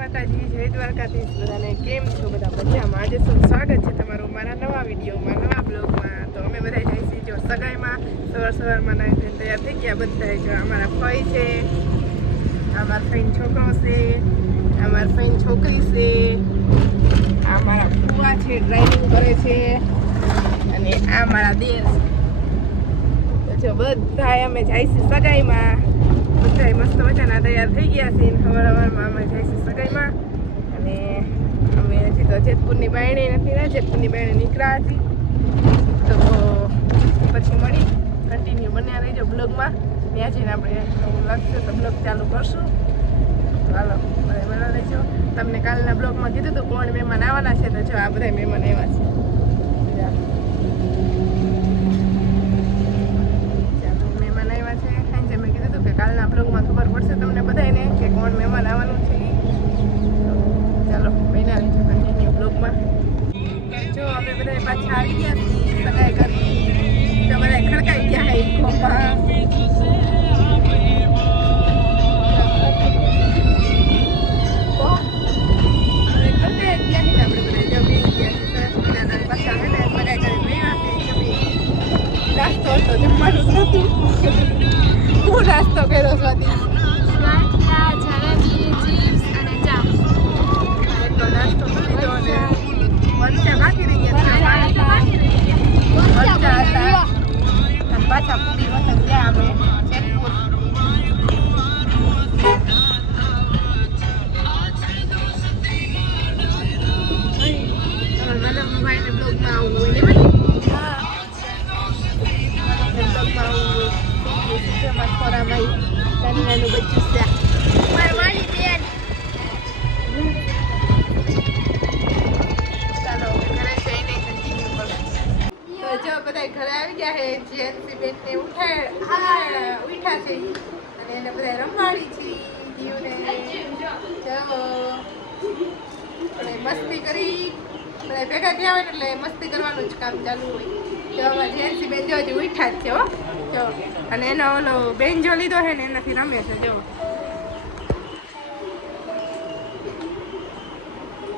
માતાજી, જય દ્વારકાધીશ. બધાને કેમ છો? બધા મજામાં? આજે સ્વાગત છે તમારું મારા નવા વિડીયોમાં, નવા બ્લોગમાં. તો અમે બધા જઈશું જો સગાઈમાં. સવારમાં નાઈ તૈયાર થઈ ગયા બધા. જો અમારા ફઈ છે, અમારા ફઈનો છોકરો છે, અમારા ફઈની છોકરી છે, આ મારા ફુવા છે, ડ્રાઇવિંગ કરે છે, અને આ મારા દેર છે. જો બધા અમે જઈશું સગાઈમાં. બધા મસ્ત મજાના તૈયાર થઈ ગયા છે. સવારમાં અમે જઈશું સગાઈમાં. અને અમે હજી તો જેતપુરની બાયણે નથી ને, જેતપુરની બાયણે નીકળ્યા હતી. તો પછી મળી કન્ટિન્યુ બન્યા રહીજો બ્લોગમાં. ત્યાં જઈને આપણે લાગશે તો બ્લોગ ચાલુ કરશું. ચાલો બધા બના લેજો. તમને કાલના બ્લોગમાં કીધું હતું કોણ મહેમાન આવવાના છે, તો જો આ બધા મહેમાન આવ્યા છે. કાલના બ્લોગમાં ખબર પડશે તમને બધાને કે કોણ મહેમાન આવવાનું છે. ચાલો મહિના લીધું કન્ટિન્યુ બ્લોગમાં. જો અમે બધા પાછા આવી ગયા છીએ સગાઈ કરી. તો બધા ખડકાઈ ગયા છે ઇકોમાં. નાસ્તો હતો, જમવાનું નહોતું. શું નાસ્તો કર્યો સ્વાદી? જલેબી, ચિપ્સ અને ચા. એટલો નાસ્તો કરી દીધો અને મરચા બાકી રહી ગયા. મરચા હતા અને પાછા પૂરી વખત ગયા અમે જેતપુર. ભાઈને બ્લોગમાં આવવું હોય ને ભાઈ? બ્લોગમાં આવવું હોય. ખોરામાં નાનું નાનું બચ્ચું છે. મારી બેન. ચાલો ઘરે જઈને કન્ટિન્યુ કરશું. તો જો બધા ઘરે આવી ગયા છે. જેન્સી બેનને ઉઠા છે અને એને બધા રમવાડી છે. જીવને ચાલો આપણે મસ્તી કરી. બધા ભેગા થયા હોય ને એટલે મસ્તી કરવાનું જ કામ ચાલુ હોય. જો આમાં જેન્સી બેન જો હજી ઉઠા જ છે હો. જો અને એનો ઓલો બેન્જો લીધો છે ને એનાથી રમે છે. જો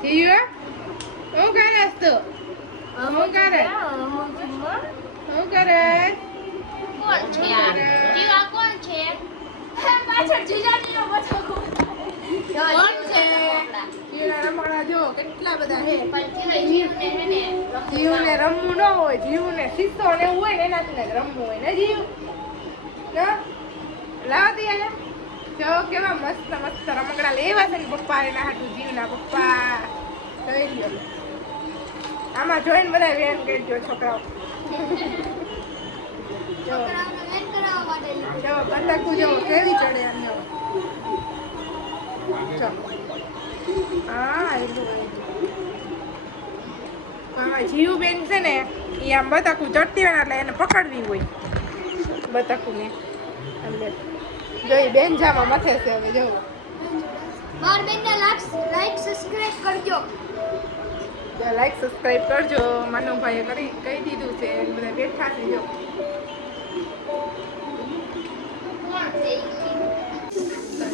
જીવ હું કરે તું? હું કરે? હું કરે? કોણ છે આ? જીવા કોણ છે? પાછળ જીજાનીનો બચ્ચો કોણ છે? જીવના રમકડા જો કેટલા બધા છે. પણ જીવને હે ને જીવને રમવું ન હોય, જીવને શીશો ને એવું હોય ને એનાથી જ રમવું હોય ને જીવ. લાવતી આજે જો કેવા મસ્ત મસ્ત રમકડા લેવા છે ને પપ્પા એના હાટું. જીવના પપ્પા જોઈ લ્યો. આમાં જોઈને બધા વેન કરજો છોકરાઓ. જો બતકું જો કેવી ચડે આને. જો હા જીવ બેન છે ને એ આમ બતકું ચડતી હોય ને એટલે એને પકડવી હોય બતકુને. એટલે જો એ બેન જામાં મથે છે. હવે જો માર બેનને લાઈક સબસ્ક્રાઇબ કરજો. લાઈક સબસ્ક્રાઇબ કરજો. માનવભાઈએ કહી દીધું છે. બધા બેઠા છે. જો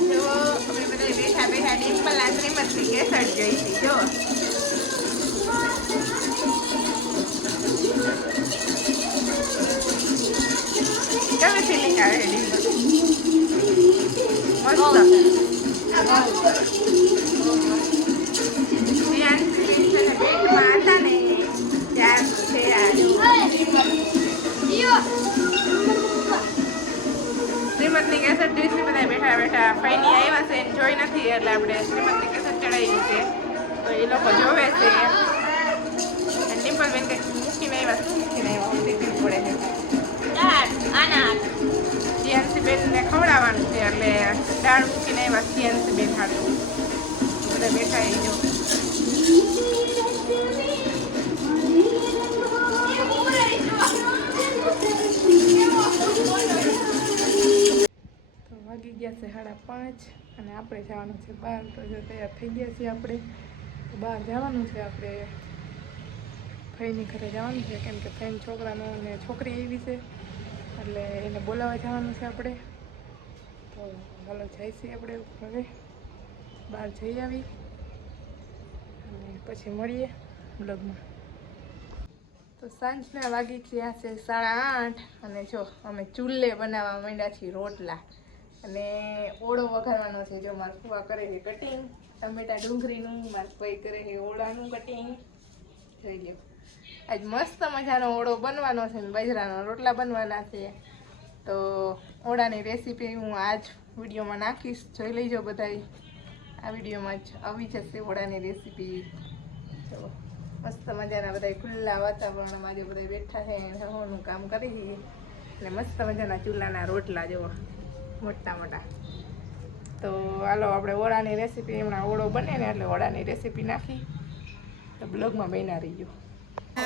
જો અમે બધા બેઠા બેઠા ડિમ્પલના શ્રીમંતની કેસર જોઈ હતી. જો કેવી ફિલિંગ આવે ડિમ્પલ? શ્રીમંતની કેસર જોઈશે બધા બેઠા બેઠા. ફાઈની આવ્યા છે એને જોઈ નથી એટલે આપણે શ્રીમંતની કેસર ચડાવી છે. તો એ લોકો જોવે છે. અને ડિમ્પલ બેન કંઈક મૂકીને આવ્યા. શું મૂકીને આવ્યા? શીખવી પડે છે. જીએનસી બેનને ખવડાવવાનું છે એટલે દાળ મૂકીને આવ્યા જીએનસી બેન હાટું. બધા બેઠા એ જો તો વાગી ગયા છે 5:30 અને આપણે જવાનું છે બહાર. તો જો તૈયાર થઈ ગયા છીએ આપણે. તો બહાર જવાનું છે આપણે. ફઈની ઘરે જવાનું છે કેમ કે ફઈન છોકરાનો ને છોકરી એવી છે એટલે એને બોલાવવા જવાનું છે આપણે. તો ચાલો જઈશું આપણે હવે. બહાર જઈ આવી અને પછી મળીએ બ્લોગમાં. તો સાંજના વાગી ગયા છે 8:30 અને જો અમે ચૂલે બનાવવા માંડ્યા છીએ રોટલા અને ઓળો વઘારવાનો છે. જો મારા ફુવા કરે છે કટિંગ ટમેટા ડુંગળીનું, મારા ભાઈ કરે છે ઓળાનું કટિંગ. જોઈ લો આજ મસ્ત મજાનો ઓળો બનવાનો છે ને બાજરાના રોટલા બનવાના છે. તો ઓળાની રેસીપી હું આજ વિડીયોમાં નાખીશ, જોઈ લેજો બધાય. આ વિડીયોમાં જ આવી જશે ઓળાની રેસીપી. ચલો મસ્ત મજાના બધા ખુલ્લા વાતાવરણમાં જે બધા બેઠા છે હવાનું કામ કરી અને મસ્ત મજાના ચૂલાના રોટલા જેવો મોટા મોટા. તો હાલો આપણે ઓળાની રેસીપી, હમણાં ઓળો બને ને એટલે ઓળાની રેસીપી નાખી તો બ્લોગમાં બન્યા રહી ગયો.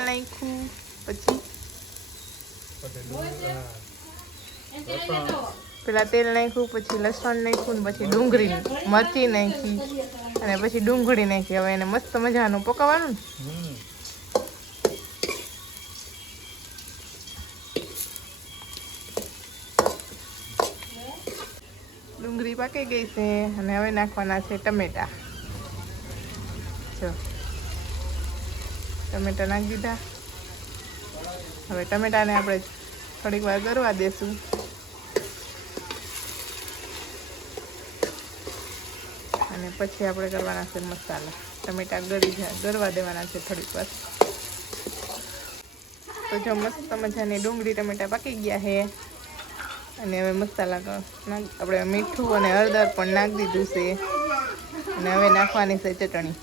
નાખ્યું પછી પેલા તેલ નાખ્યું, પછી લસણ નાખ્યું ને પછી ડુંગળી મરચી નાખી અને પછી ડુંગળી નાખી. હવે એને મસ્ત મજાનું પકાવવાનું. ડુંગળી પાકી ગઈ છે અને હવે નાખવાના છે ટમેટા. જો ટમેટા નાખી દીધા. હવે ટમેટાને આપણે થોડીક વાર ગળવા દેશું. અને પછી આપણે કરવાના છે મસાલા. ટમેટા ગળવા દેવાના છે થોડીક વાર. તો જો મસ્ત મજાની ડુંગળી ટમેટા પાકી ગયા છે અને હવે મસાલા આપણે મીઠું અને હળદર પણ નાખી દીધું છે અને હવે નાખવાની છે ચટણી.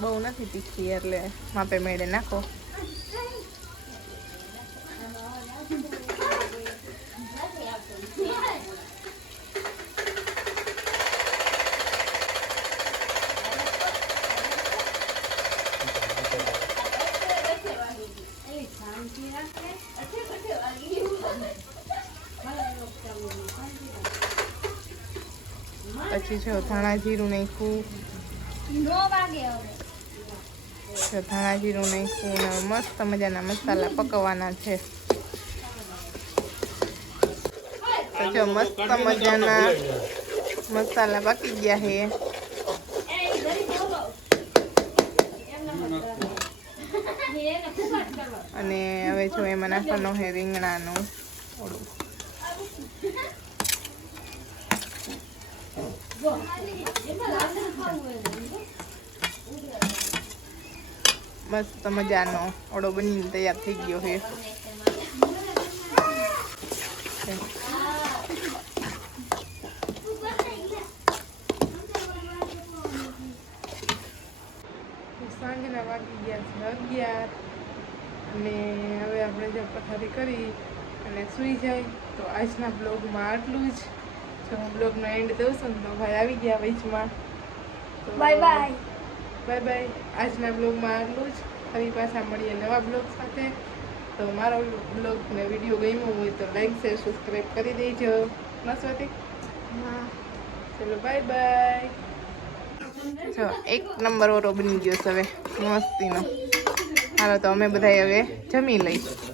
બહુ નથી તીખી એટલે માપે મેળે નાખો. પછી જો ધાણા જીરું નાખ્યું. ધાણા જીરું નાખ્યું અને મસ્ત મજાના મસાલા પકવવાના છે. તો જો મસ્ત મજાના મસાલા પાકી ગયા છે. અને હવે જો એમાં નાખવાનું છે રીંગણાનું ઓળું. મસ્ત મજાનો ઓળો બનીને તૈયાર થઈ ગયો છે. સાંજના વાગી ગયા છે 11 અને હવે આપણે જો પથારી કરી અને સૂઈ જાય. તો આજના બ્લોગમાં આટલું જ. જો હું બ્લોગનો એન્ડ દઉં છું ને તો ભાઈ આવી ગયા વચમાં. તો બાય બાય. Bye bye. આજના બ્લોગમાં આટલું જ. ફરી પાછા મળીએ નવા બ્લોગ સાથે. તો મારો બ્લોગને વિડીયો ગમ્યો હોય તો લાઈક શેર સબસ્ક્રાઈબ કરી દેજો. મસ્વતી ચલો બાય બાય. જો એક નંબર ઓરો બની ગયો છે હવે મસ્તીનો. હાલો તો અમે બધા હવે જમી લઈશું.